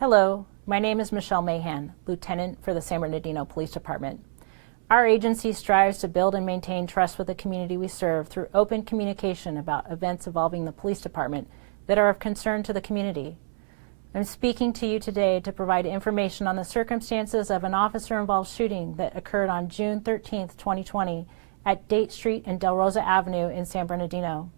Hello, my name is Michelle Mahan, Lieutenant for the San Bernardino Police Department. Our agency strives to build and maintain trust with the community we serve through open communication about events involving the police department that are of concern to the community. I'm speaking to you today to provide information on the circumstances of an officer-involved shooting that occurred on June 13, 2020 at Date Street and Del Rosa Avenue in San Bernardino.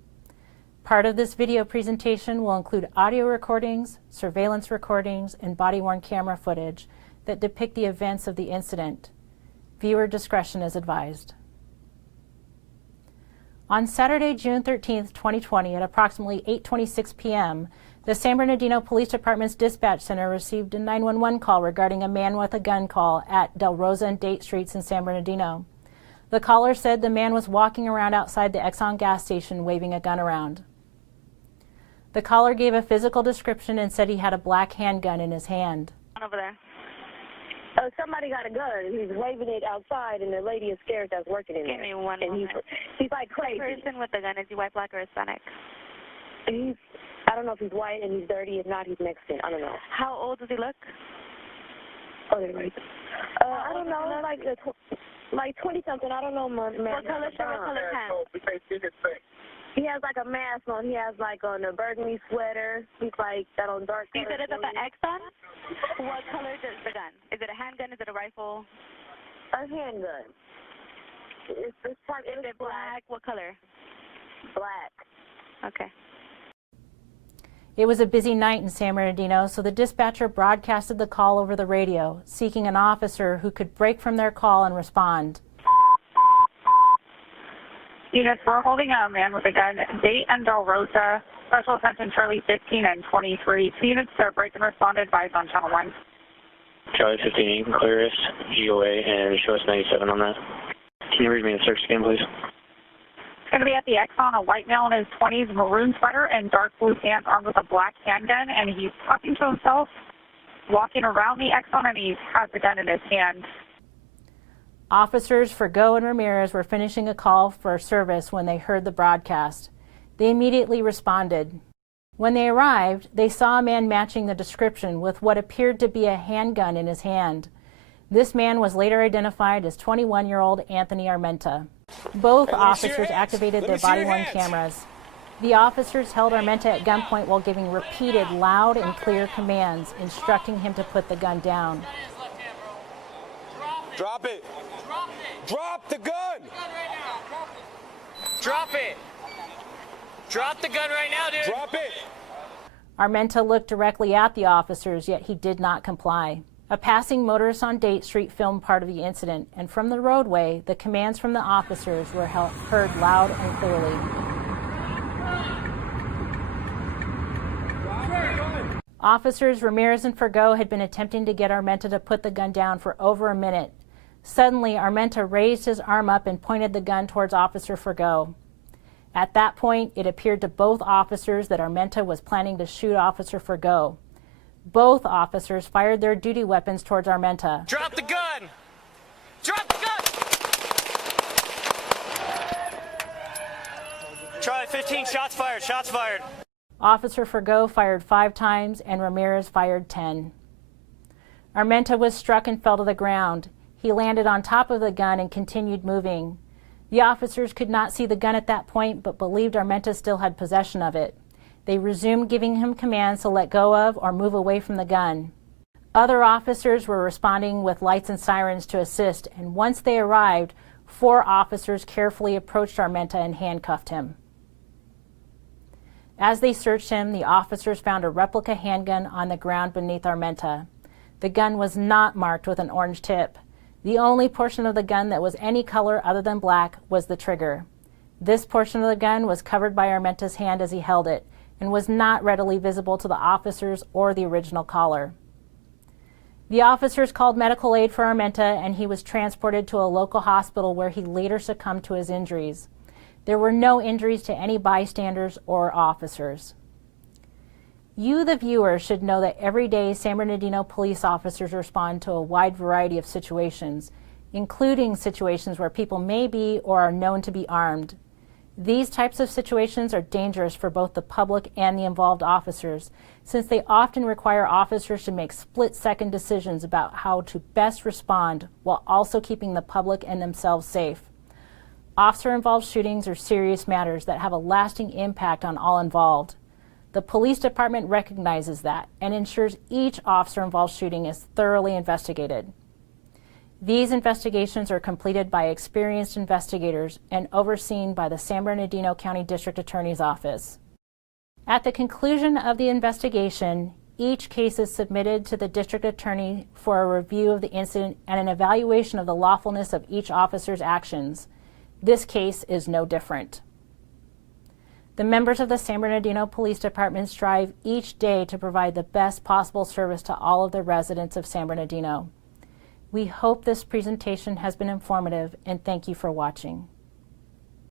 Part of this video presentation will include audio recordings, surveillance recordings, and body-worn camera footage that depict the events of the incident. Viewer discretion is advised. On Saturday, June 13, 2020, at approximately 8:26 p.m., the San Bernardino Police Department's dispatch center received a 911 call regarding a man with a gun call at Del Rosa and Date Streets in San Bernardino. The caller said the man was walking around outside the Exxon gas station waving a gun around. The caller gave a physical description and said he had a black handgun in his hand. Over there. Somebody got a gun. He's waving it outside, and the lady is scared that's working in there. Give me one and moment. he's like crazy. The person with the gun, is he white, black, or Hispanic? I don't know if he's white and he's dirty. If not, he's Mexican. I don't know. How old does he look? Oh, they're right. I don't know, like 20-something. I don't know, man. What color shirt, what color pants? He has like a mask on. He has like on a burgundy sweater. He's like that on dark. You said it's at the Exxon? What color is the gun? Is it a handgun? Is it a rifle? A handgun. Is it black? What color? Black. Okay. It was a busy night in San Bernardino, so the dispatcher broadcasted the call over the radio, seeking an officer who could break from their call and respond. Units, we're holding a man with a gun at Date and Del Rosa, special attention Charlie 15 and 23. Two units to break and respond, advised on channel 1. Charlie 15, you can clear us, GOA, and show us 97 on that. Can you read me the search again, please? It's going to be at the Exxon, a white male in his 20s, maroon sweater and dark blue pants, armed with a black handgun, and he's talking to himself, walking around the Exxon, and he has the gun in his hand. Officers Forgo and Ramirez were finishing a call for service when they heard the broadcast. They immediately responded. When they arrived, they saw a man matching the description with what appeared to be a handgun in his hand. This man was later identified as 21-year-old Anthony Armenta. Both officers activated their body-worn cameras. The officers held Armenta at gunpoint while giving repeated loud and clear commands, instructing him to put the gun down. Drop it. Drop the gun! Drop it! Drop the gun right now, dude! Drop it! Armenta looked directly at the officers, yet he did not comply. A passing motorist on Date Street filmed part of the incident, and from the roadway, the commands from the officers were heard loud and clearly. Officers Ramirez and Forgo had been attempting to get Armenta to put the gun down for over a minute. Suddenly, Armenta raised his arm up and pointed the gun towards Officer Forgo. At that point, it appeared to both officers that Armenta was planning to shoot Officer Forgo. Both officers fired their duty weapons towards Armenta. Drop the gun! Drop the gun! Charlie 15, shots fired, shots fired. Officer Forgo fired 5 times and Ramirez fired 10. Armenta was struck and fell to the ground. He landed on top of the gun and continued moving. The officers could not see the gun at that point, but believed Armenta still had possession of it. They resumed giving him commands to let go of or move away from the gun. Other officers were responding with lights and sirens to assist, and once they arrived, 4 officers carefully approached Armenta and handcuffed him. As they searched him, the officers found a replica handgun on the ground beneath Armenta. The gun was not marked with an orange tip. The only portion of the gun that was any color other than black was the trigger. This portion of the gun was covered by Armenta's hand as he held it and was not readily visible to the officers or the original caller. The officers called medical aid for Armenta and he was transported to a local hospital where he later succumbed to his injuries. There were no injuries to any bystanders or officers. You, the viewer, should know that every day San Bernardino police officers respond to a wide variety of situations, including situations where people may be or are known to be armed. These types of situations are dangerous for both the public and the involved officers, since they often require officers to make split-second decisions about how to best respond while also keeping the public and themselves safe. Officer-involved shootings are serious matters that have a lasting impact on all involved. The police department recognizes that and ensures each officer-involved shooting is thoroughly investigated. These investigations are completed by experienced investigators and overseen by the San Bernardino County District Attorney's Office. At the conclusion of the investigation, each case is submitted to the District Attorney for a review of the incident and an evaluation of the lawfulness of each officer's actions. This case is no different. The members of the San Bernardino Police Department strive each day to provide the best possible service to all of the residents of San Bernardino. We hope this presentation has been informative, and thank you for watching.